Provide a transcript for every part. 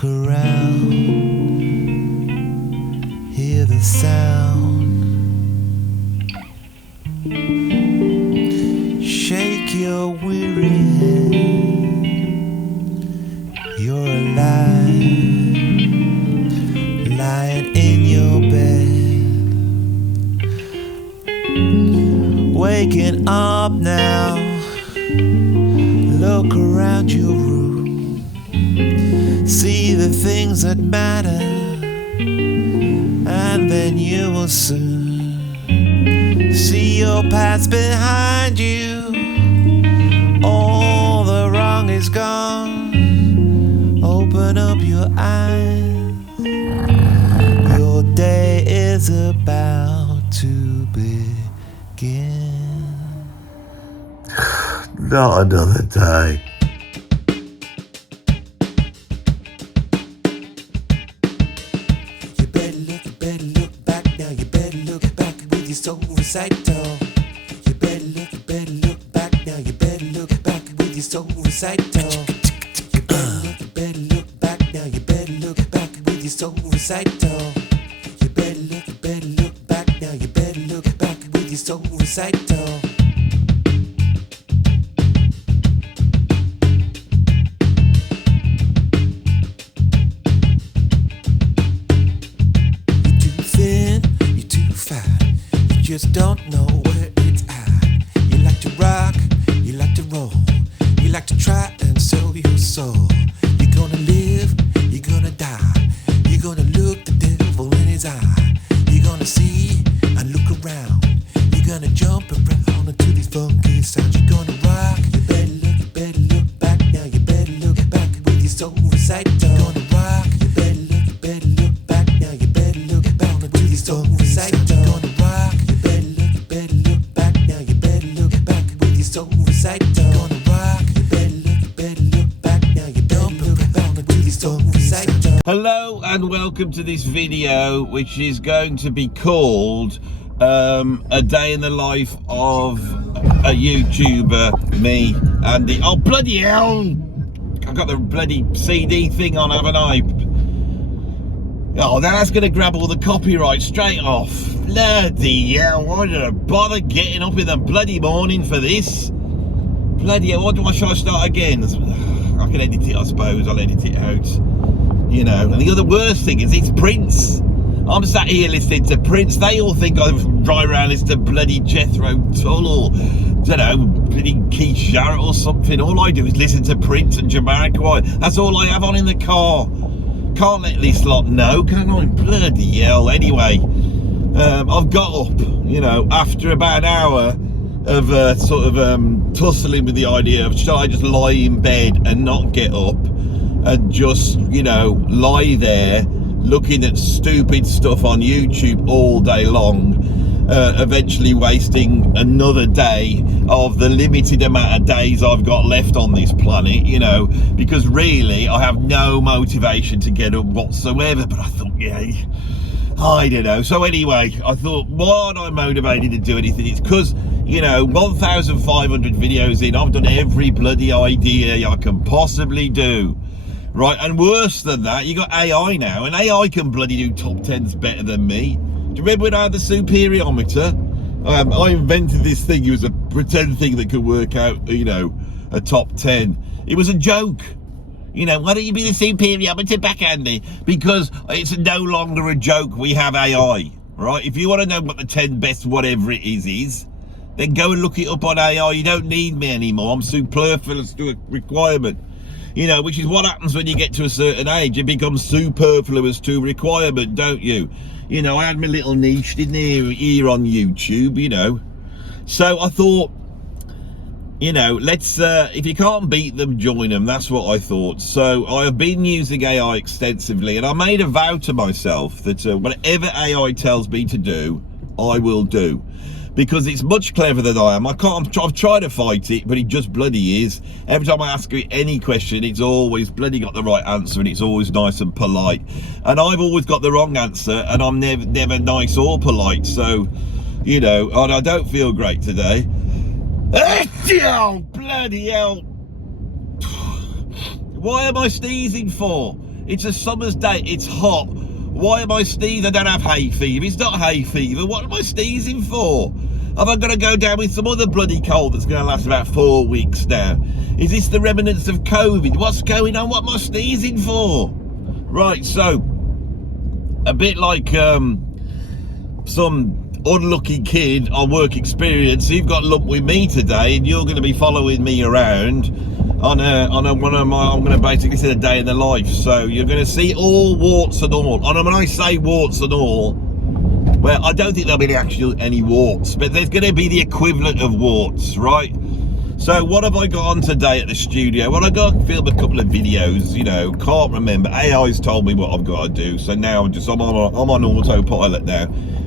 Look around, hear the sound. Shake your weary head. You're alive, lying in your bed. Waking up now, look around your room. See the things that matter, and then you will soon see your past behind you. All the wrong is gone. Open up your eyes. Your day is about to begin. Not another day. You better look back now. You better look back with your soul recital. You better look back now. You better look back with your soul recital. You better look back now. You better look back with your soul recital. You better look back now. You better look back with your soul recital. Just don't know where it's at. You like to rock, you like to roll, you like to try and sell your soul. You're gonna live, you're gonna die. You're gonna look the devil in his eye. You're gonna see and look around. You're gonna jump around into these funky sounds. You're gonna rock. You better look back now. You better look back with your soul recital. You're gonna rock. You better look back now. You better look back into your soul recital. You're gonna rock. Hello and welcome to this video, which is going to be called a day in the life of a YouTuber, me, Andy. Oh bloody hell! I've got the bloody CD thing on, haven't I? Oh, that's going to grab all the copyright straight off. Bloody hell, why did I bother getting up in the bloody morning for this? Bloody hell, shall I start again? I can edit it, I suppose. I'll edit it out. You know, and the other worst thing is it's Prince. I'm sat here listening to Prince. They all think I drive around listening to bloody Jethro Tull or, I don't know, bloody Keith Jarrett or something. All I do is listen to Prince and Jamiroquai. That's all I have on in the car. Can't let this lot know, can I? Bloody hell. Anyway, I've got up, you know, after about an hour of tussling with the idea of shall I just lie in bed and not get up and just, you know, lie there looking at stupid stuff on YouTube all day long, eventually wasting another day of the limited amount of days I've got left on this planet, you know, because really I have no motivation to get up whatsoever. But I thought, yeah, I don't know. So anyway, I thought, why aren't I motivated to do anything? It's because, you know, 1,500 videos in, I've done every bloody idea I can possibly do. Right, and worse than that, you got AI now, and AI can bloody do top 10s better than me. Do you remember when I had the superiometer? I invented this thing. It was a pretend thing that could work out, you know, a top 10. It was a joke. You know, why don't you be the superiometer back, Andy? Because it's no longer a joke. We have AI, right? If you want to know what the 10 best whatever it is, then go and look it up on AI. You don't need me anymore. I'm superfluous to a requirement. You know, which is what happens when you get to a certain age. It becomes superfluous to requirement, don't you? You know, I had my little niche, didn't I, here on YouTube, you know. So I thought, you know, let's, if you can't beat them, join them. That's what I thought. So I have been using AI extensively, and I made a vow to myself that whatever AI tells me to do, I will do. Because it's much cleverer than I am. I've tried to fight it, but it just bloody is. Every time I ask it any question, it's always bloody got the right answer, and it's always nice and polite. And I've always got the wrong answer, and I'm never nice or polite. So, you know, and I don't feel great today. Oh, bloody hell. Why am I sneezing for? It's a summer's day. It's hot. Why am I sneezing? I don't have hay fever. It's not hay fever. What am I sneezing for? Have I got to go down with some other bloody cold that's going to last about 4 weeks now? Is this the remnants of COVID? What's going on? What am I sneezing for? Right, so a bit like some unlucky kid on work experience, you've got lumped with me today, and you're going to be following me around on one of my, I'm going to basically say a day in the life. So you're going to see all warts and all. And when I say warts and all, well, I don't think there'll be any warts, but there's going to be the equivalent of warts, right? So what have I got on today at the studio? Well, I got to film a couple of videos, you know, can't remember. AI's told me what I've got to do, so now I'm on autopilot now,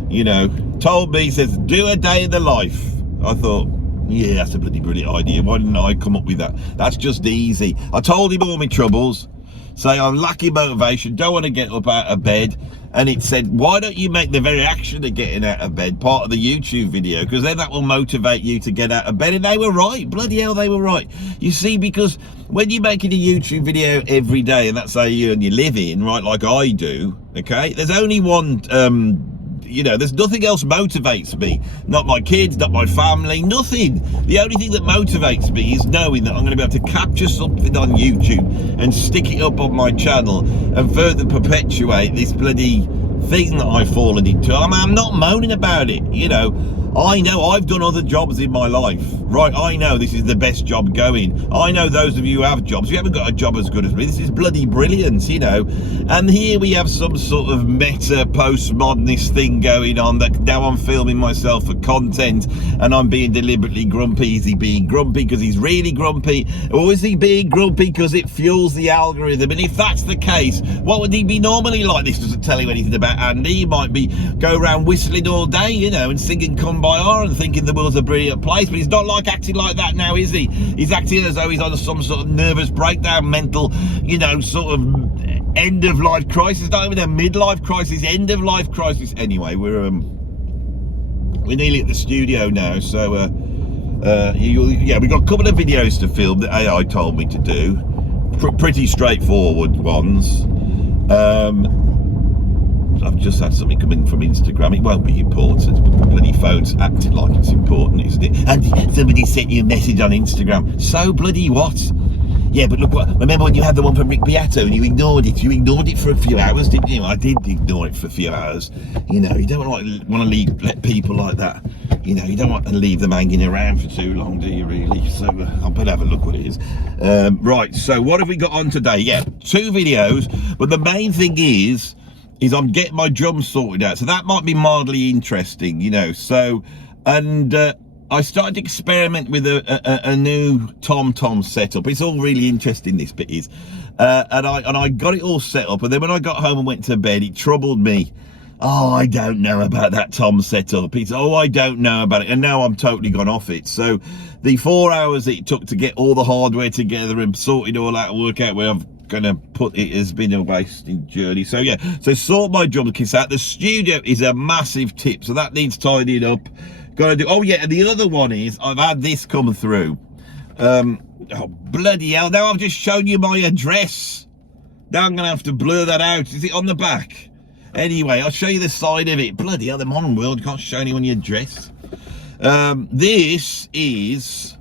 you know. Told me, says, do a day in the life. I thought, yeah, that's a bloody brilliant idea. Why didn't I come up with that? That's just easy. I told him all my troubles, say I'm lacking motivation, don't want to get up out of bed. And it said, why don't you make the very action of getting out of bed part of the YouTube video? Because then that will motivate you to get out of bed. And they were right. Bloody hell, they were right. You see, because when you're making a YouTube video every day, and that's how you earn your living, right, like I do, okay, there's only one, you know, there's nothing else motivates me. Not my kids, not my family, nothing. The only thing that motivates me is knowing that I'm going to be able to capture something on YouTube and stick it up on my channel and further perpetuate this bloody thing that I've fallen into. I'm not moaning about it, you know. I know I've done other jobs in my life, right? I know this is the best job going. I know those of you who have jobs, you haven't got a job as good as me. This is bloody brilliant, you know. And here we have some sort of meta postmodernist thing going on that now I'm filming myself for content and I'm being deliberately grumpy. Is he being grumpy because he's really grumpy? Or is he being grumpy because it fuels the algorithm? And if that's the case, what would he be normally like? This doesn't tell you anything about Andy. He might be go around whistling all day, you know, and singing Come By Our and thinking the world's a brilliant place, but he's not like acting like that now, is he? He's acting as though he's on some sort of nervous breakdown, mental, you know, sort of end of life crisis, not even a midlife crisis, end of life crisis. Anyway, we're nearly at the studio now, so yeah, we got a couple of videos to film that AI told me to do, pretty straightforward ones. I've just had something come in from Instagram. It won't be important, but the bloody phone's acting like it's important, isn't it? And somebody sent you a message on Instagram. So bloody what? Yeah, but look, remember when you had the one from Rick Beato and you ignored it? You ignored it for a few hours, didn't you? I did ignore it for a few hours. You know, you don't want to let people like that. You know, you don't want to leave them hanging around for too long, do you really? So I better have a look what it is. Right, so what have we got on today? Yeah, 2 videos, but the main thing is I'm getting my drums sorted out, so that might be mildly interesting, you know. So, and I started to experiment with a new tom-tom setup. It's all really interesting, this bit is, and I got it all set up, and then when I got home and went to bed, it troubled me. Oh, I don't know about that tom setup. It's, oh, I don't know about it, and now I'm totally gone off it. So the 4 hours it took to get all the hardware together and sort it all out and work out where I've gonna put it has been a wasting journey. So yeah, so sort my drum kits out. The studio is a massive tip, so that needs tidying up. Gotta do. Oh yeah, and the other one is I've had this come through. Oh bloody hell, now I've just shown you my address. Now I'm gonna have to blur that out. Is it on the back? Anyway, I'll show you the side of it. Bloody hell, the modern world, you can't show anyone your address. This is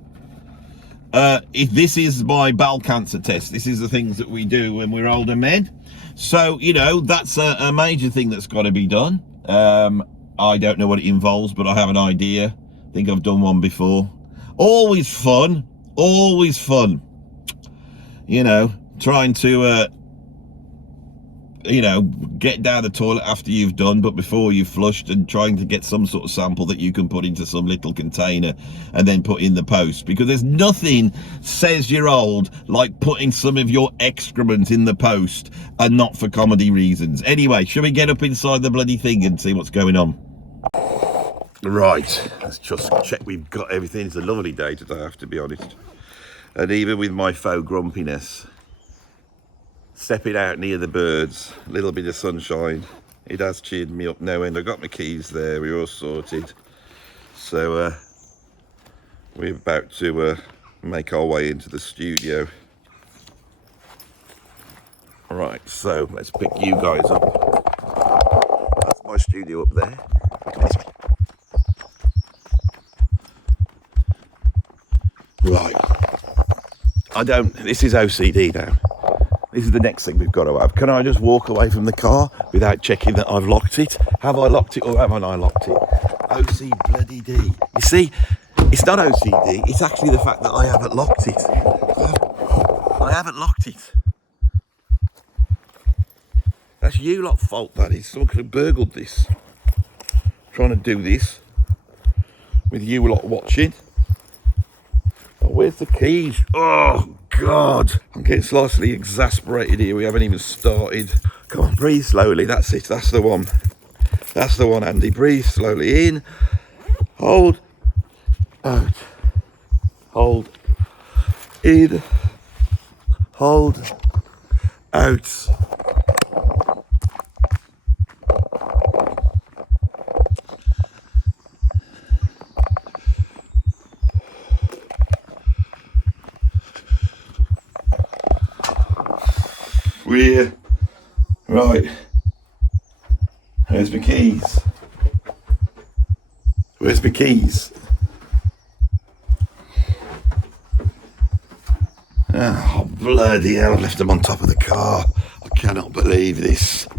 if this is my bowel cancer test. This is the things that we do when we're older men. So, you know, that's a major thing that's got to be done. I don't know what it involves, but I have an idea. I think I've done one before. Always fun, you know, trying to you know, get down the toilet after you've done, but before you've flushed, and trying to get some sort of sample that you can put into some little container and then put in the post, because there's nothing says you're old like putting some of your excrement in the post, and not for comedy reasons. Anyway, shall we get up inside the bloody thing and see what's going on? Right, let's just check we've got everything. It's a lovely day today, I have to be honest, and even with my faux grumpiness, stepping out near the birds, a little bit of sunshine, it has cheered me up no end. I got my keys there, we're all sorted. So we're about to make our way into the studio. All Right, so let's pick you guys up. That's my studio up there. Right. This is OCD now. This is the next thing we've got to have. Can I just walk away from the car without checking that I've locked it? Have I locked it or haven't I locked it? OC bloody D. You see, it's not OCD, it's actually the fact that I haven't locked it. I haven't locked it. That's you lot's fault, that is. Someone could have burgled this. Trying to do this with you lot watching. Oh, where's the keys? Oh, God. I'm getting slightly exasperated here. We haven't even started. Come on, breathe slowly. That's it. That's the one. That's the one, Andy. Breathe slowly in. Hold. Out. Hold. In. Hold. Out. We're right. Where's my keys? Where's my keys? Oh, bloody hell, I've left them on top of the car. I cannot believe this.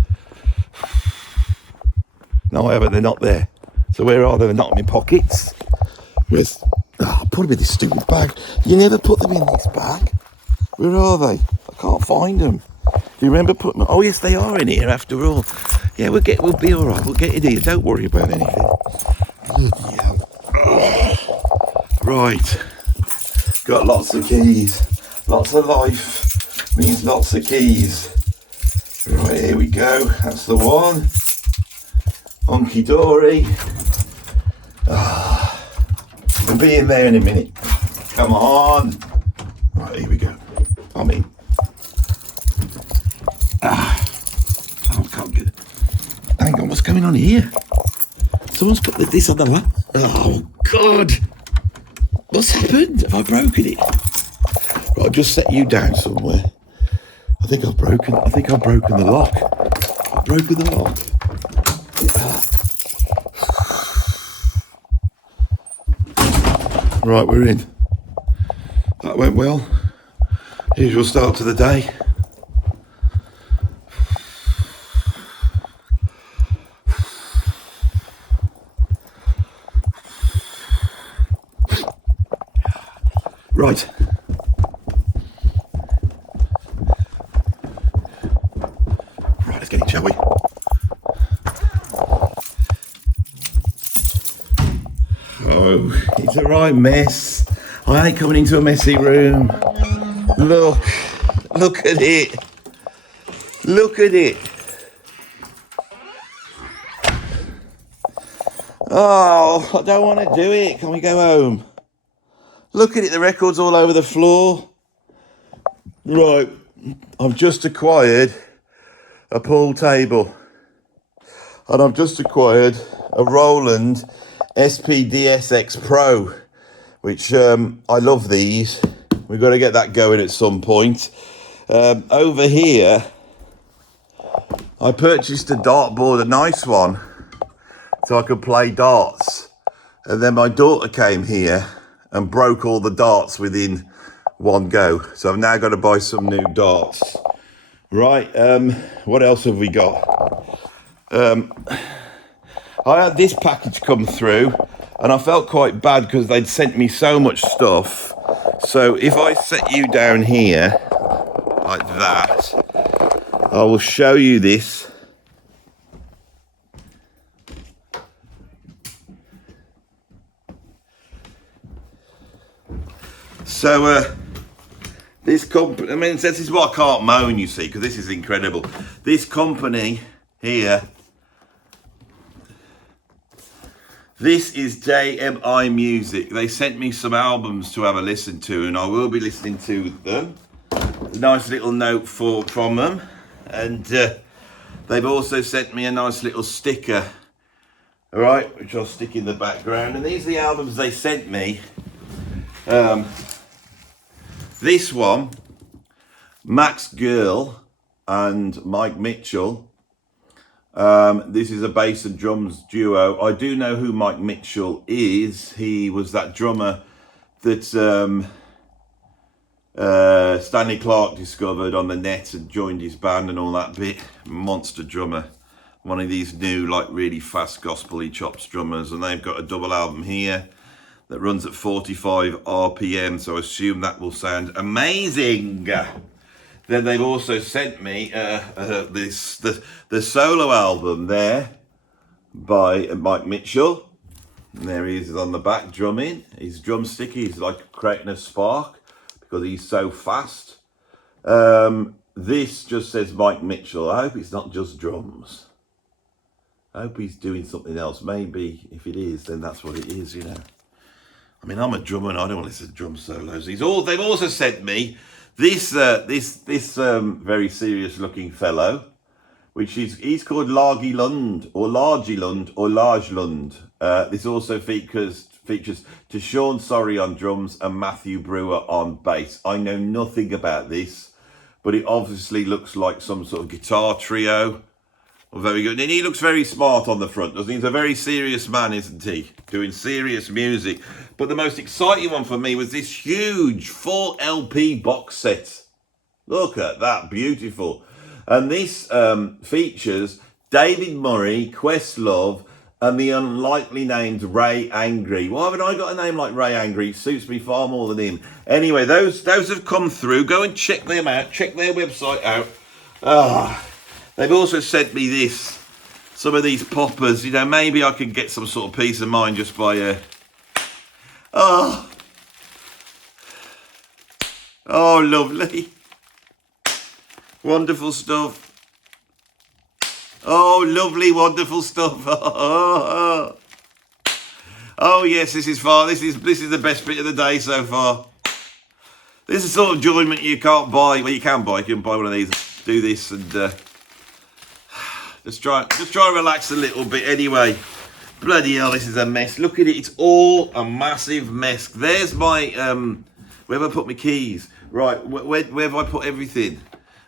No, I haven't, they're not there. So where are they? They're not in my pockets. Where's... Oh, put them in this stupid bag. You never put them in this bag. Where are they? I can't find them. Do you remember putting them? Oh yes, they are in here after all. Yeah, we'll be all right. We'll get it here. Don't worry about anything. Bloody hell. Oh. Right. Got lots of keys. Lots of life means lots of keys. Right, here we go. That's the one. Hunky dory. We'll be in there in a minute. Come on. Right, here we go. I'm in. Oh, I can't get it. Hang on, what's going on here? Someone's put this on the lap. Oh, God. What's happened? Have I broken it? Right, I'll just set you down somewhere. I think I've broken the lock. I've broken the lock. Right, we're in. That went well. Usual start to the day. Right. Right, let's get in, shall we? Oh, it's a right mess. I ain't coming into a messy room. Look at it. Look at it. Oh, I don't want to do it. Can we go home? Look at it, the record's all over the floor. Right, I've just acquired a pool table. And I've just acquired a Roland SPDSX Pro, which I love these. We've got to get that going at some point. Over here, I purchased a dartboard, a nice one, so I could play darts. And then my daughter came here and broke all the darts within one go. So I've now got to buy some new darts. Right, what else have we got? I had this package come through and I felt quite bad because they'd sent me so much stuff. So if I set you down here, like that, I will show you this. So, this company, I mean, this is why I can't moan, you see, because this is incredible. This company here, this is JMI Music. They sent me some albums to have a listen to, and I will be listening to them. A nice little note from them. And they've also sent me a nice little sticker, all right, which I'll stick in the background. And these are the albums they sent me. This one, Max Girl, and Mike Mitchell. This is a bass and drums duo. I do know who Mike Mitchell is. He was that drummer that Stanley Clarke discovered on the net and joined his band and all that bit. Monster drummer. One of these new, like, really fast gospel-y chops drummers. And they've got a double album here that runs at 45 RPM. So I assume that will sound amazing. Then they've also sent me the solo album there by Mike Mitchell. And there he is on the back drumming. His drumstick is like creating a spark because he's so fast. This just says Mike Mitchell. I hope it's not just drums. I hope he's doing something else. Maybe if it is, then that's what it is, you know. I mean, I'm a drummer and I don't want to listen to drum solos. They've also sent me this very serious looking fellow, which he's called Largy Lund or Largy Lund or Large Lund. This also features Deshaun Sorry on drums and Matthew Brewer on bass. I know nothing about this, but it obviously looks like some sort of guitar trio. Very good. And he looks very smart on the front, doesn't he? He's a very serious man, isn't he? Doing serious music. But the most exciting one for me was this huge 4 LP box set. Look at that, beautiful. And this features David Murray, Questlove, and the unlikely named Ray Angry. Why haven't I got a name like Ray Angry? It suits me far more than him. Anyway, those have come through. Go and check them out. Check their website out. They've also sent me this. Some of these poppers. You know, maybe I could get some sort of peace of mind just by... Oh, lovely. Wonderful stuff. Oh, lovely, wonderful stuff. Oh, yes, this is the best bit of the day so far. This is the sort of enjoyment you can't buy. Well, you can buy one of these. Do this and just try and relax a little bit. Anyway, bloody hell, this is a mess. Look at it. It's all a massive mess. There's my where have I put my keys? Right, where have I put everything?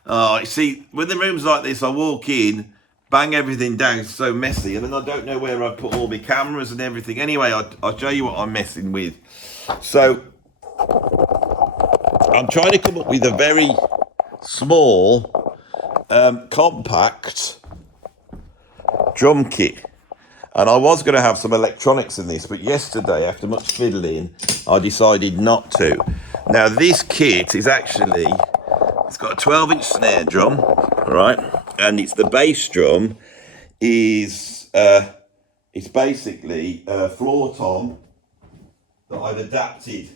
You see, when the room's like this, I walk in, bang everything down. It's so messy, and then I don't know where I put all my cameras and everything. Anyway, I'll show you what I'm messing with. So I'm trying to come up with a very small, compact drum kit. And I was going to have some electronics in this, but yesterday, after much fiddling, I decided not to. Now, this kit is actually, it's got a 12-inch snare drum, right? And it's the bass drum is, it's basically a floor tom that I've adapted.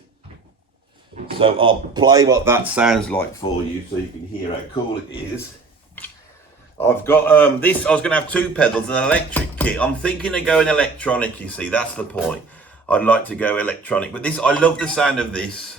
So I'll play what that sounds like for you so you can hear how cool it is. I've got this. I was going to have 2 pedals and an electric kit. I'm thinking of going electronic, you see. That's the point. I'd like to go electronic. But this, I love the sound of this.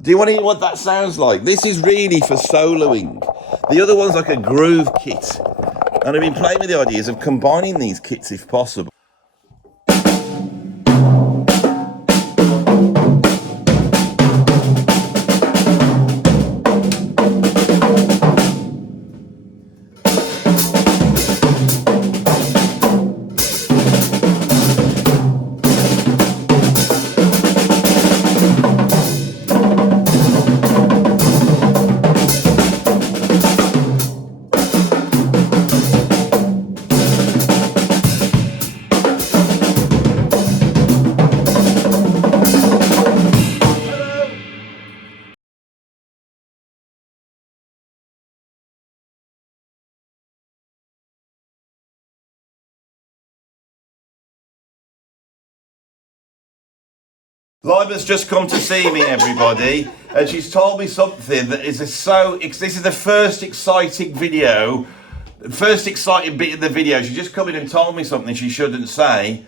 Do you want to hear what that sounds like? This is really for soloing. The other one's like a groove kit. And I've been playing with the ideas of combining these kits if possible. Lima's just come to see me, everybody, and she's told me something that is this is the first exciting video, the first exciting bit in the video. She just come in and told me something she shouldn't say,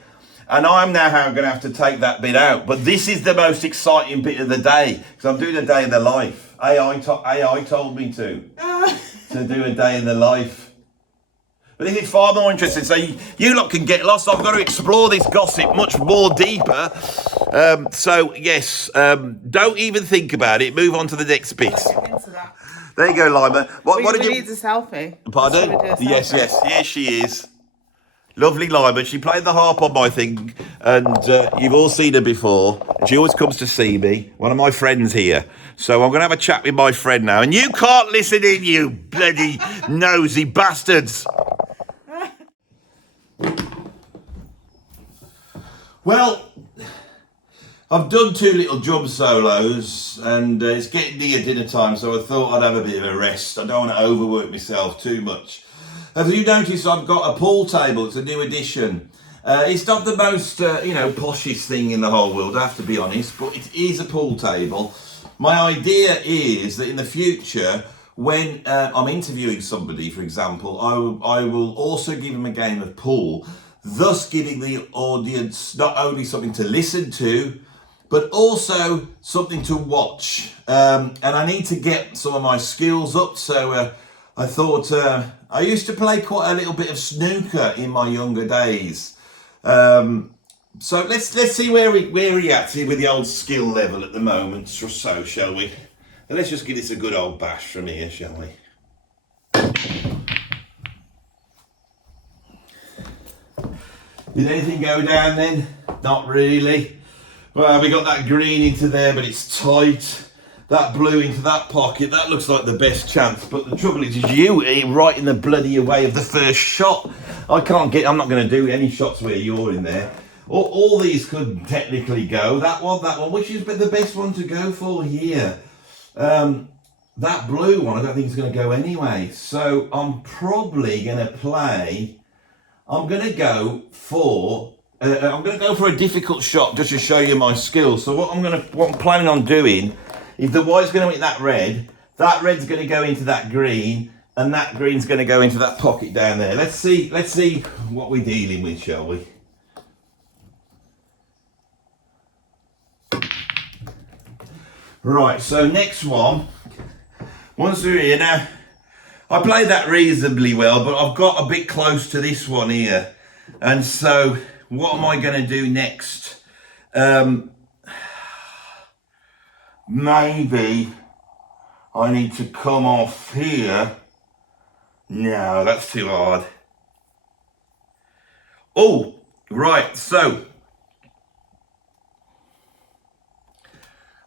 and I'm now going to have to take that bit out. But this is the most exciting bit of the day, because I'm doing a day in the life. AI told me to do a day in the life. But this is far more interesting, so you lot can get lost. I've got to explore this gossip much more deeper. So, yes, don't even think about it. Move on to the next bit. There you go, Lima. What did you... need a selfie. Pardon? Yes, here she is. Lovely Lima. She played the harp on my thing, and you've all seen her before. She always comes to see me. One of my friends here. So I'm going to have a chat with my friend now. And you can't listen in, you bloody nosy bastards. Well, I've done 2 little drum solos, and it's getting near dinner time, so I thought I'd have a bit of a rest. I don't want to overwork myself too much. As you notice, I've got a pool table. It's a new addition. It's not the most, poshest thing in the whole world, I have to be honest, but it is a pool table. My idea is that in the future, when I'm interviewing somebody, for example, I will also give them a game of pool, thus giving the audience not only something to listen to, but also something to watch. And I need to get some of my skills up, so I thought I used to play quite a little bit of snooker in my younger days. So let's see where we at with the old skill level at the moment, so shall we? And let's just give this a good old bash from here, shall we? Did anything go down then? Not really. Well, we got that green into there, but it's tight. That blue into that pocket, that looks like the best chance. But the trouble is you right in the bloody way of the first shot. I'm not going to do any shots where you're in there. All these could technically go. That one, which is the best one to go for here. That blue one, I don't think it's going to go anyway. So I'm probably going to play... I'm going to go for a difficult shot just to show you my skills. So what I'm planning on doing is the white's going to hit that red's going to go into that green, and that green's going to go into that pocket down there. Let's see what we're dealing with, shall we? Right, so next one, once we're here now, I played that reasonably well, but I've got a bit close to this one here. And so what am I going to do next? Maybe I need to come off here. No, that's too hard. Oh, right, so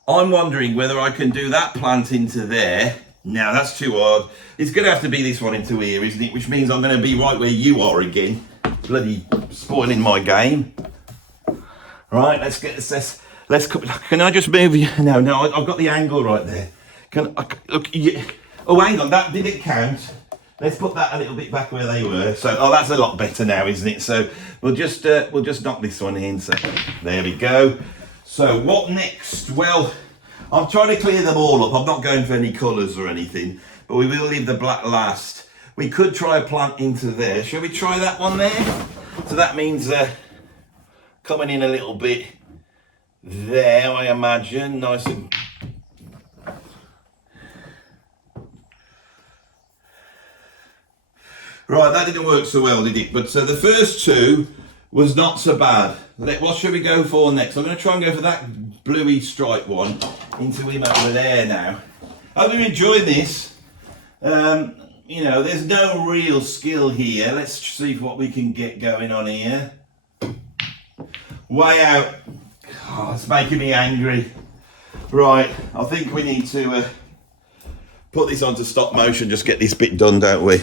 I'm wondering whether I can do that plant into there. No, that's too hard. It's going to have to be this one into here, isn't it? Which means I'm going to be right where you are again. Bloody spoiling my game. Right, let's get this. Can I just move you? No, I've got the angle right there. Oh, hang on, that didn't count. Let's put that a little bit back where they were. So, that's a lot better now, isn't it? So we'll just knock this one in. So there we go. So what next? Well, I'm trying to clear them all up. I'm not going for any colours or anything, but we will leave the black last. We could try a plant into there. Shall we try that one there? So that means coming in a little bit there, I imagine. Nice and... Right, that didn't work so well, did it? But the first two was not so bad. What should we go for next? I'm going to try and go for that bluey stripe one into him over there now. I hope you enjoy this. There's no real skill here. Let's see what we can get going on here. Way out. Oh, it's making me angry. Right, I think we need to put this onto stop motion, just get this bit done, don't we?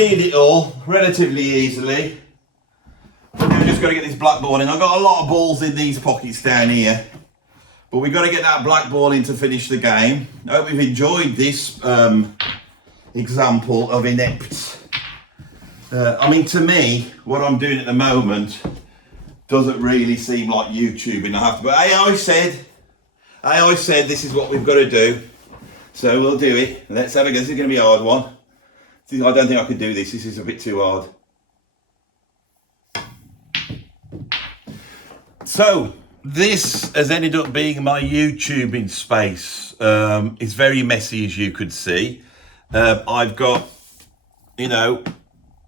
cleared it all relatively easily. We've just got to get this black ball in. I've got a lot of balls in these pockets down here, but we've got to get that black ball in to finish the game. I hope you've enjoyed this example of inept. I mean, to me, what I'm doing at the moment doesn't really seem like YouTubing. I have to, but AI said this is what we've got to do, so we'll do it. Let's have a go. This is going to be a hard one. I don't think I could do this. This is a bit too hard. So this has ended up being my YouTubing space. It's very messy, as you could see. I've got, you know,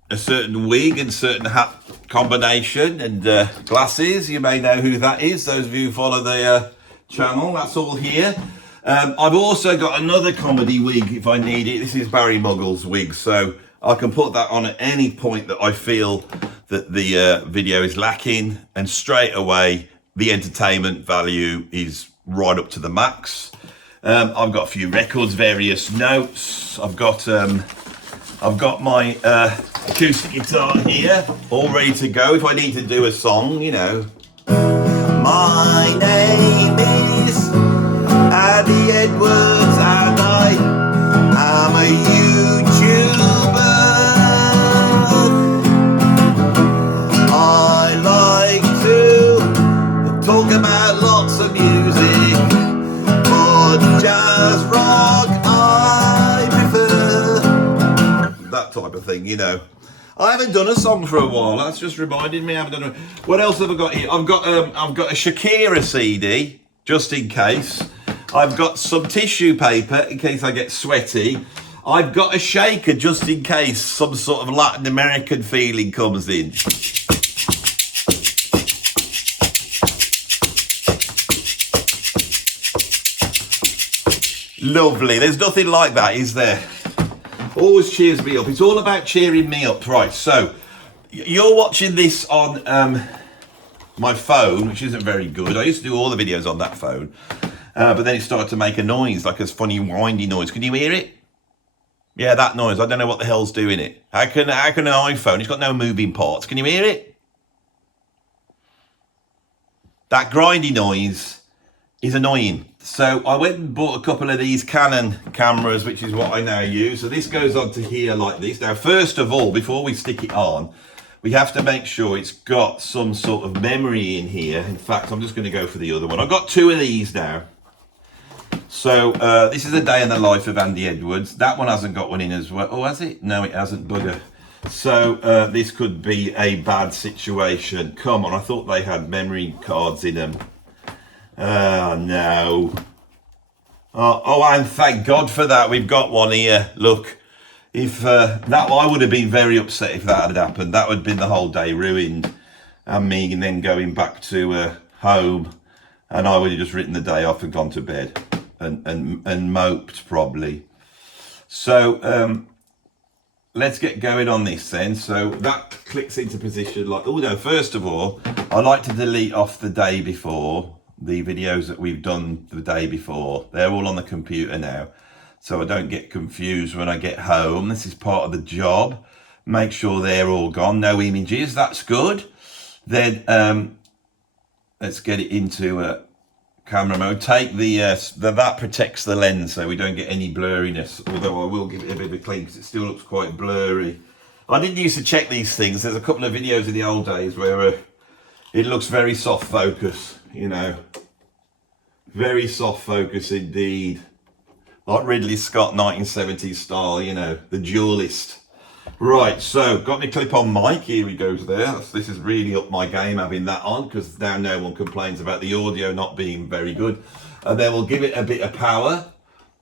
a certain wig and certain hat combination and glasses. You may know who that is, those of you who follow the channel. That's all here. I've also got another comedy wig if I need it. This is Barry Muggle's wig, so I can put that on at any point that I feel that the video is lacking, and straight away the entertainment value is right up to the max. I've got a few records, various notes. I've got my acoustic guitar here, all ready to go if I need to do a song, you know. My name is Andy Edwards and I am a YouTuber. I like to talk about lots of music, but jazz rock I prefer. That type of thing, you know. I haven't done a song for a while. That's just reminded me. I haven't done. What else have I got here? I've got a Shakira CD just in case. I've got some tissue paper in case I get sweaty. I've got a shaker just in case some sort of Latin American feeling comes in. Lovely. There's nothing like that, is there? Always cheers me up. It's all about cheering me up. Right, so you're watching this on my phone, which isn't very good. I used to do all the videos on that phone, but then it started to make a noise, like a funny windy noise. Can you hear it? Yeah, that noise. I don't know what the hell's doing it. How can an iPhone, it's got no moving parts. Can you hear it? That grindy noise is annoying. So I went and bought a couple of these Canon cameras, which is what I now use. So this goes on to here like this. Now, first of all, before we stick it on, we have to make sure it's got some sort of memory in here. In fact, I'm just going to go for the other one. I've got two of these now. So this is a day in the life of Andy Edwards. That one hasn't got one in as well. Oh, has it? No, it hasn't, bugger. So this could be a bad situation. Come on, I thought they had memory cards in them. Oh, no. Oh, and thank God for that. We've got one here. Look, if I would have been very upset if that had happened. That would have been the whole day ruined. And me and then going back to home. And I would have just written the day off and gone to bed. And moped, probably. So, let's get going on this then. So that clicks into position like, oh no, first of all, I like to delete off the day before. The videos that we've done the day before, they're all on the computer now, so I don't get confused when I get home. This is part of the job. Make sure they're all gone, no images. That's good. Then let's get it into camera mode. Take that protects the lens so we don't get any blurriness, although I will give it a bit of a clean because it still looks quite blurry. I didn't used to check these things. There's a couple of videos in the old days where it looks very soft focus, you know, very soft focus indeed, like Ridley Scott 1970s style, you know, the duelist. Right, so got my clip-on mic, here we go there. This is really up my game having that on, because now no one complains about the audio not being very good. And then we'll give it a bit of power.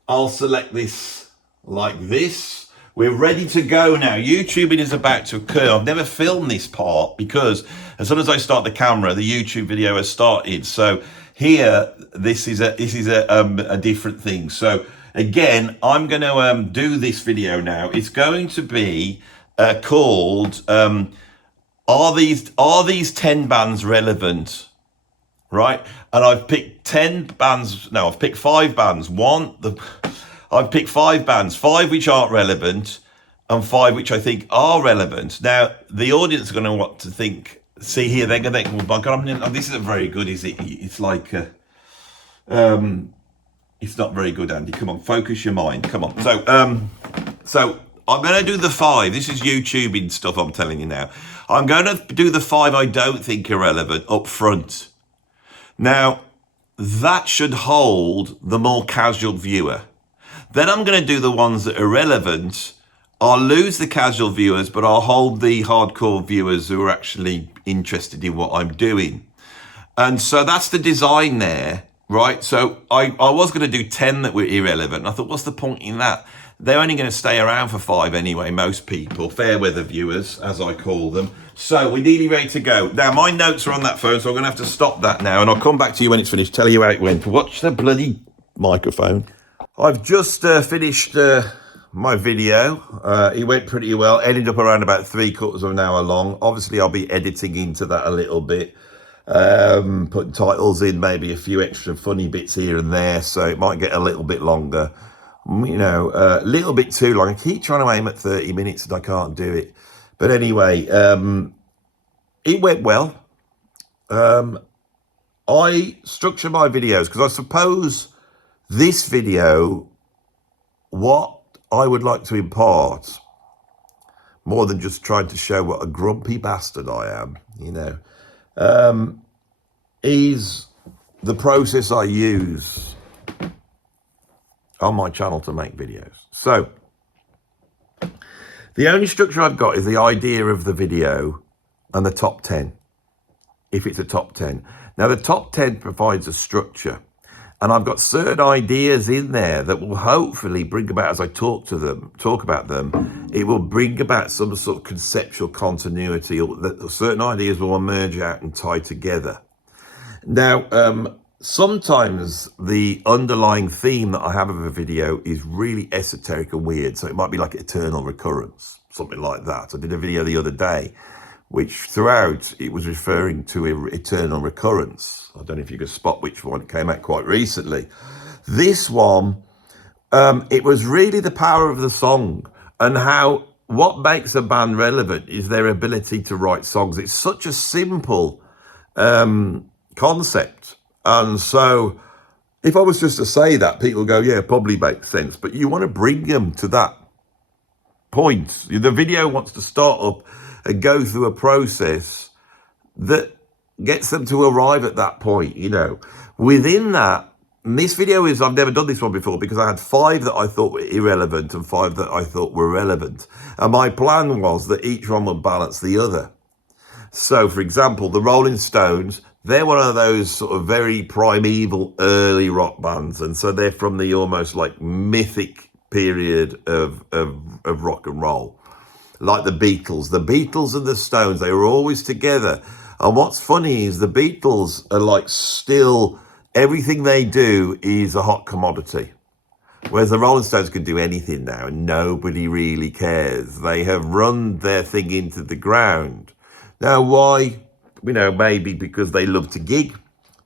I'll select this like this. We're ready to go now. YouTubing is about to occur. I've never filmed this part because as soon as I start the camera, the YouTube video has started. So here, this is a different thing. So again, I'm going to do this video now. It's going to be called Are these 10 bands relevant? Right? And I've picked 10 bands. No, I've picked 5 bands. I've picked 5 bands, 5 which aren't relevant, and 5 which I think are relevant. Now, the audience are going to want to think, see here, they're going to think, well, my God, this isn't very good, is it? It's like, it's not very good, Andy. Come on, focus your mind. Come on. So I'm going to do the 5. This is YouTubing stuff, I'm telling you now. I'm going to do the 5 I don't think are relevant up front. Now, that should hold the more casual viewer. Then I'm going to do the ones that are relevant. I'll lose the casual viewers, but I'll hold the hardcore viewers who are actually interested in what I'm doing. And so that's the design there, right? So I was going to do 10 that were irrelevant. I thought, what's the point in that? They're only going to stay around for 5 anyway, most people, fair weather viewers, as I call them. So we're nearly ready to go. Now, my notes are on that phone, so I'm going to have to stop that now, and I'll come back to you when it's finished, tell you how it went. Watch the bloody microphone. I've just finished my video. It went pretty well. Ended up around about 3/4 of an hour long. Obviously, I'll be editing into that a little bit, putting titles in, maybe a few extra funny bits here and there, so it might get a little bit longer. You know, a little bit too long. I keep trying to aim at 30 minutes and I can't do it. But anyway, it went well. I structure my videos because I suppose this video, what I would like to impart, more than just trying to show what a grumpy bastard I am, you know, is the process I use on my channel to make videos. So the only structure I've got is the idea of the video and the top 10, if it's a top 10. Now the top 10 provides a structure, and I've got certain ideas in there that will hopefully bring about, as I talk about them, it will bring about some sort of conceptual continuity, or that certain ideas will emerge out and tie together. Now, sometimes the underlying theme that I have of a video is really esoteric and weird. So it might be like eternal recurrence, something like that. I did a video the other day, which throughout it was referring to eternal recurrence. I don't know if you could spot which one. It came out quite recently. This one, it was really the power of the song, and how what makes a band relevant is their ability to write songs. It's such a simple concept. And so if I was just to say that, people go, yeah, probably makes sense. But you want to bring them to that point. The video wants to start up and go through a process that gets them to arrive at that point, you know. Within that, and this video is, I've never done this one before because I had 5 that I thought were irrelevant and 5 that I thought were relevant. And my plan was that each one would balance the other. So, for example, the Rolling Stones, they're one of those sort of very primeval early rock bands. And so they're from the almost like mythic period of rock and roll. Like the Beatles and the Stones, they were always together. And what's funny is the Beatles are like still, everything they do is a hot commodity. Whereas the Rolling Stones can do anything now and nobody really cares. They have run their thing into the ground. Now, why? You know, maybe because they love to gig.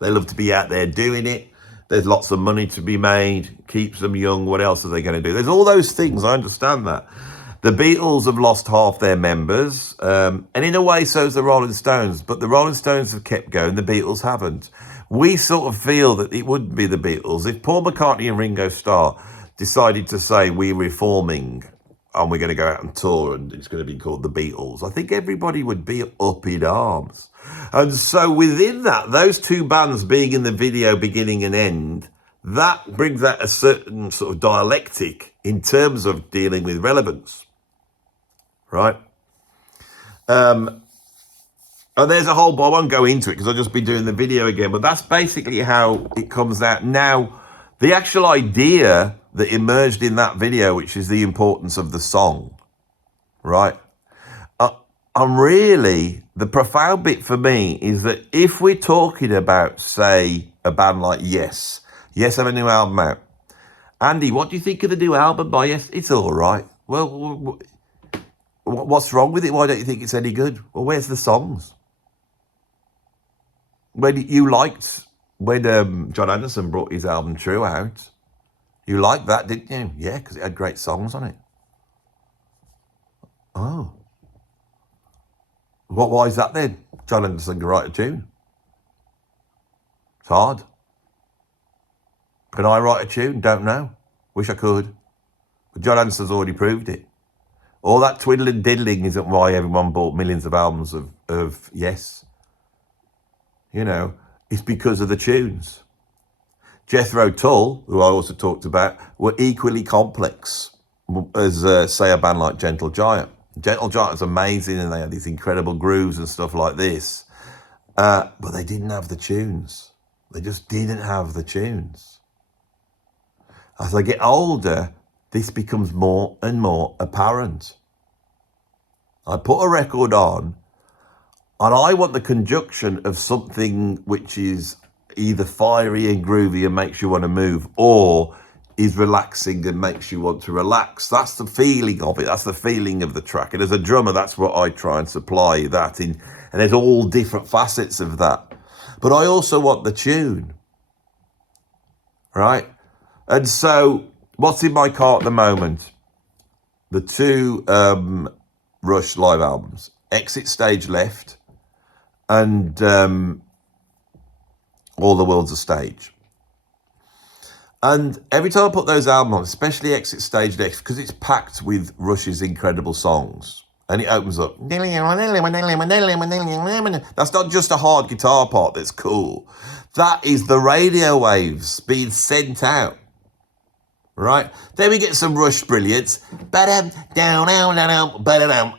They love to be out there doing it. There's lots of money to be made, keeps them young. What else are they going to do? There's all those things. I understand that. The Beatles have lost half their members, and in a way, so has the Rolling Stones. But the Rolling Stones have kept going. The Beatles haven't. We sort of feel that it wouldn't be the Beatles. If Paul McCartney and Ringo Starr decided to say, we're reforming and we're going to go out and tour and it's going to be called the Beatles, I think everybody would be up in arms. And so within that, those 2 bands being in the video beginning and end, that brings out a certain sort of dialectic in terms of dealing with relevance. Right? And there's a whole, I won't go into it because I'll just be doing the video again, but that's basically how it comes out. Now, the actual idea that emerged in that video, which is the importance of the song, right? I'm really, the profound bit for me is that if we're talking about, say, a band like Yes have a new album out. Andy, what do you think of the new album by Yes? It's all right. Well, what's wrong with it? Why don't you think it's any good? Well, where's the songs? When you liked when John Anderson brought his album True out, you liked that, didn't you? Yeah, because it had great songs on it. Oh. Why is that then? John Anderson can write a tune. It's hard. Can I write a tune? Don't know. Wish I could. But John Anderson's already proved it. All that twiddling diddling isn't why everyone bought millions of albums of Yes. You know, it's because of the tunes. Jethro Tull, who I also talked about, were equally complex as, say, a band like Gentle Giant. Gentle Giant was amazing, and they had these incredible grooves and stuff like this. But they didn't have the tunes. They just didn't have the tunes. As I get older, this becomes more and more apparent. I put a record on, and I want the conjunction of something which is either fiery and groovy and makes you want to move, or is relaxing and makes you want to relax. That's the feeling of it. That's the feeling of the track. And as a drummer, that's what I try and supply that in. And there's all different facets of that. But I also want the tune, right? And so what's in my car at the moment? The two Rush live albums, Exit Stage Left and All the World's a Stage. And every time I put those albums on, especially Exit Stage Left, because it's packed with Rush's incredible songs, and it opens up. That's not just a hard guitar part that's cool. That is the radio waves being sent out. Right? Then we get some Rush brilliance. Down, down, down, down, down, down,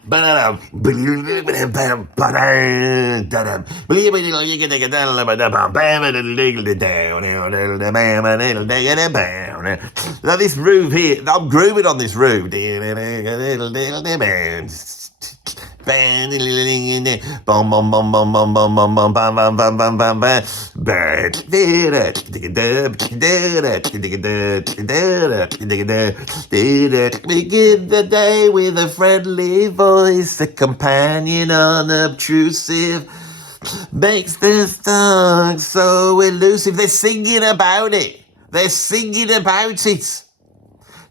now this groove here, I'm grooving on this groove. Bam, bam, bam, bam, bam, bam, bam, bam, bam, bam, bam, bam, bam, bam, bam. Begin the day with a friendly voice, a companion unobtrusive, makes this tongue so elusive. They're singing about it. They're singing about it.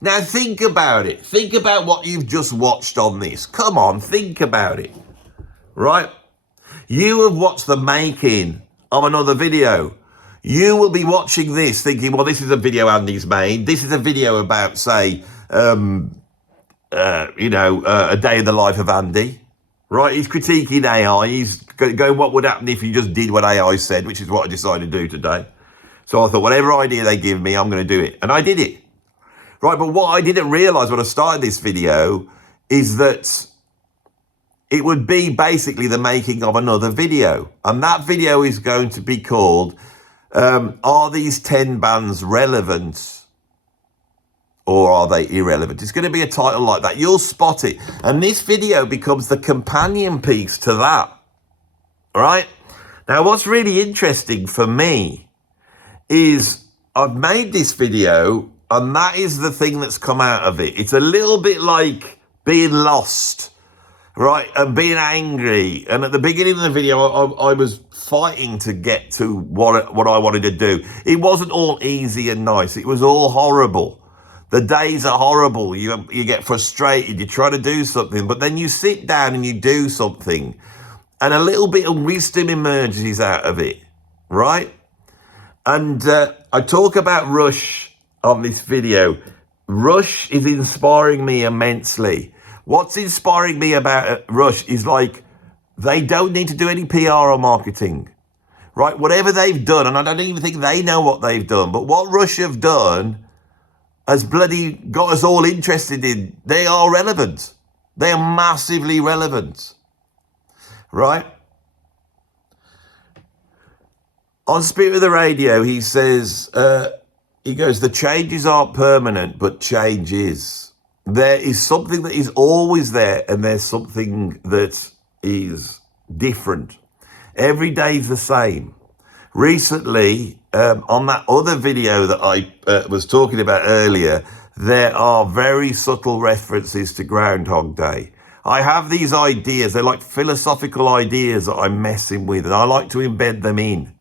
Now think about it. Think about what you've just watched on this. Come on, think about it. Right? You have watched the making of another video. You will be watching this thinking, well, this is a video Andy's made. This is a video about, say, a day in the life of Andy. Right? He's critiquing AI. He's going, what would happen if you just did what AI said, which is what I decided to do today. So I thought, whatever idea they give me, I'm going to do it. And I did it. Right, but what I didn't realise when I started this video is that it would be basically the making of another video. And that video is going to be called, are these 10 bands relevant or are they irrelevant? It's going to be a title like that. You'll spot it. And this video becomes the companion piece to that. All right? Now, what's really interesting for me is I've made this video, and that is the thing that's come out of it. It's a little bit like being lost, right? And being angry. And at the beginning of the video, I was fighting to get to what I wanted to do. It wasn't all easy and nice. It was all horrible. The days are horrible. You get frustrated. You try to do something, but then you sit down and you do something, and a little bit of wisdom emerges out of it, right? And I talk about Rush on this video. Rush is inspiring me immensely. What's inspiring me about Rush is like, they don't need to do any PR or marketing, right? Whatever they've done, and I don't even think they know what they've done, but what Rush have done has bloody got us all interested in. They are relevant. They are massively relevant, right? On Spirit of the Radio, he says, he goes, the changes aren't permanent, but change is. There is something that is always there, and there's something that is different. Every day is the same. Recently, on that other video that I was talking about earlier, there are very subtle references to Groundhog Day. I have these ideas. They're like philosophical ideas that I'm messing with, and I like to embed them in.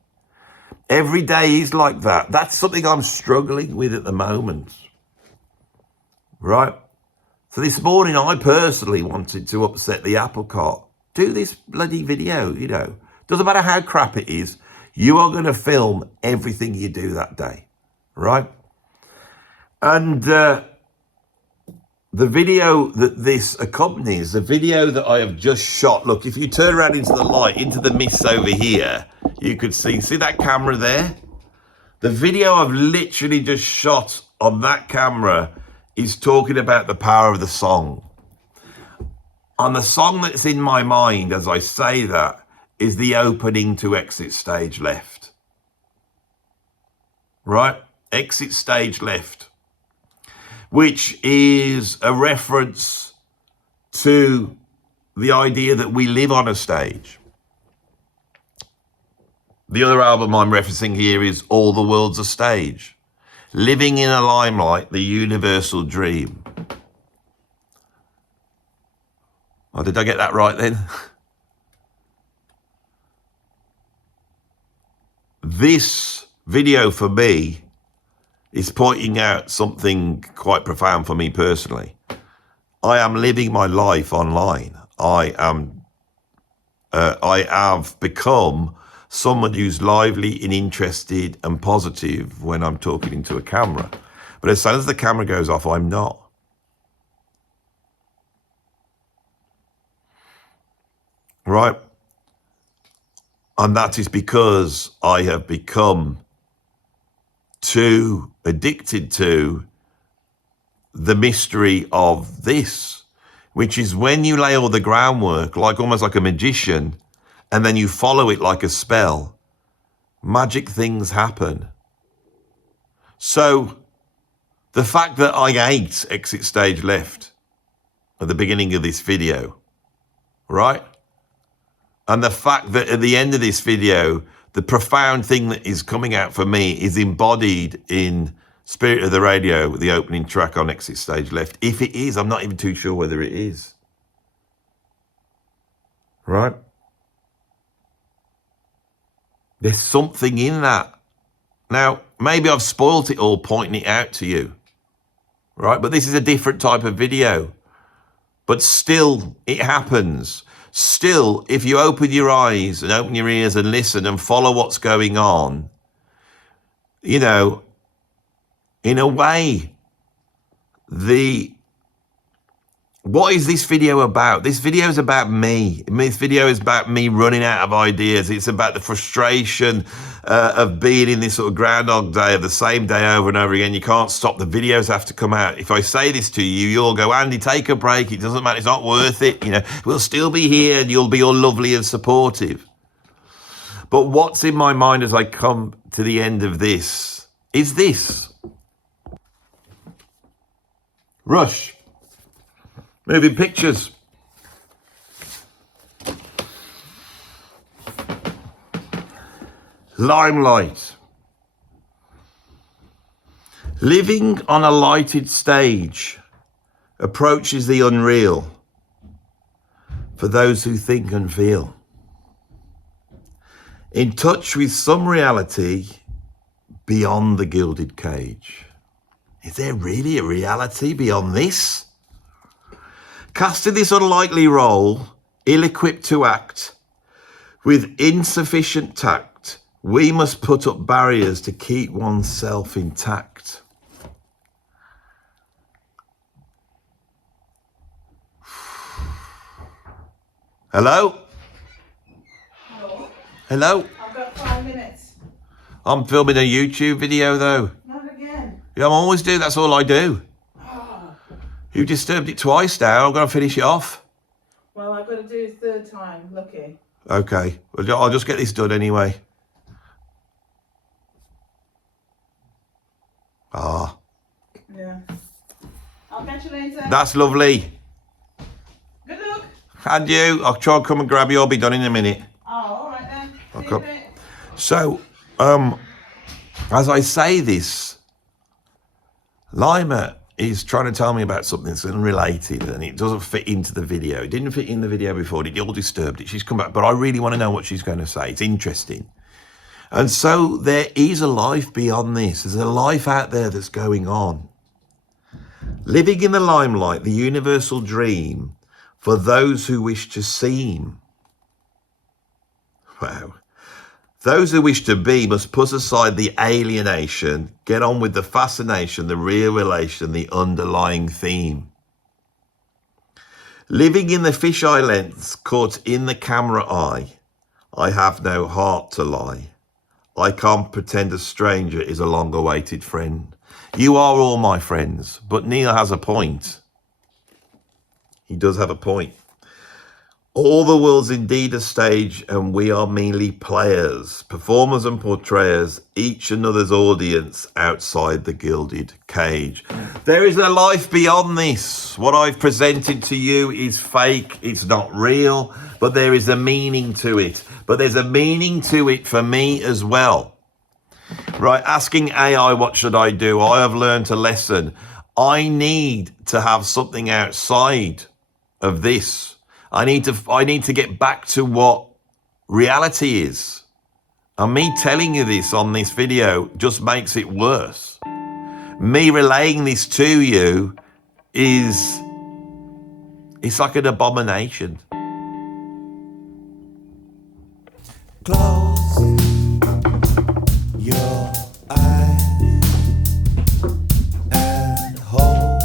Every day is like that. That's something I'm struggling with at the moment. Right? So this morning, I personally wanted to upset the apple cart. Do this bloody video, you know. Doesn't matter how crap it is, you are going to film everything you do that day, right? And the video that this accompanies, the video that I have just shot, look, if you turn around into the light, into the mist over here, you could see that camera there? The video I've literally just shot on that camera is talking about the power of the song. And the song that's in my mind as I say that is the opening to Exit Stage Left. Right? Exit Stage Left. Which is a reference to the idea that we live on a stage. The other album I'm referencing here is All the World's a Stage. Living in a limelight, the universal dream. Oh, did I get that right then? This video for me is pointing out something quite profound for me personally. I am living my life online. I have become someone who's lively and interested and positive when I'm talking into a camera. But as soon as the camera goes off, I'm not. Right? And that is because I have become too addicted to the mystery of this, which is when you lay all the groundwork, like almost like a magician, and then you follow it like a spell, magic things happen. So the fact that I ate Exit Stage Left at the beginning of this video, right? And the fact that at the end of this video, the profound thing that is coming out for me is embodied in Spirit of the Radio, the opening track on Exit Stage Left. If it is, I'm not even too sure whether it is. Right? There's something in that. Now, maybe I've spoilt it all pointing it out to you. Right? But this is a different type of video. But still, it happens. Still, if you open your eyes and open your ears and listen and follow what's going on, you know, in a way, what is this video about? This video is about me. This video is about me running out of ideas. It's about the frustration of being in this sort of Groundhog Day of the same day over and over again. You can't stop. The videos have to come out. If I say this to you, you'll go, Andy, take a break. It doesn't matter. It's not worth it. You know, we'll still be here and you'll be all lovely and supportive. But what's in my mind as I come to the end of this is this. Rush. Moving pictures. Limelight. Living on a lighted stage approaches the unreal for those who think and feel. In touch with some reality beyond the gilded cage. Is there really a reality beyond this? Casting this unlikely role, ill-equipped to act, with insufficient tact, we must put up barriers to keep oneself intact. Hello? Hello? Hello? I've got 5 minutes. I'm filming a YouTube video though. Not again. Yeah, I'm always doing, that's all I do. You disturbed it twice now, I'm going to finish it off. Well, I've got to do it 3rd time. Lucky. Okay, well, I'll just get this done anyway. Ah. Yeah. I'll catch you later. That's lovely. Good luck. And you, I'll try and come and grab you, I'll be done in a minute. Oh, all right then. See you Okay. in a bit. So, as I say this, Lima is trying to tell me about something that's unrelated and it doesn't fit into the video. It didn't fit in the video before, it all disturbed it. She's come back, but I really want to know what she's going to say. It's interesting. And so there is a life beyond this. There's a life out there that's going on. Living in the limelight, the universal dream for those who wish to seem. Wow. Those who wish to be must put aside the alienation, get on with the fascination, the real relation, the underlying theme. Living in the fisheye lens, caught in the camera eye, I have no heart to lie. I can't pretend a stranger is a long-awaited friend. You are all my friends, but Neil has a point. He does have a point. All the world's indeed a stage, and we are merely players, performers and portrayers, each another's audience outside the gilded cage. There is a life beyond this. What I've presented to you is fake, it's not real, but there is a meaning to it. But there's a meaning to it for me as well. Right, asking AI, what should I do? I have learned a lesson. I need to have something outside of this. I need to get back to what reality is. And me telling you this on this video just makes it worse. Me relaying this to you it's like an abomination. Close your eyes and hold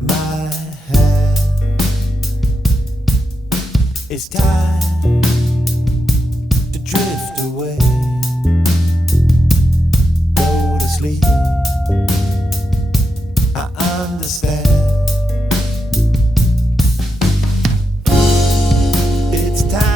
my hand. It's time to drift away. Go to sleep. I understand. It's time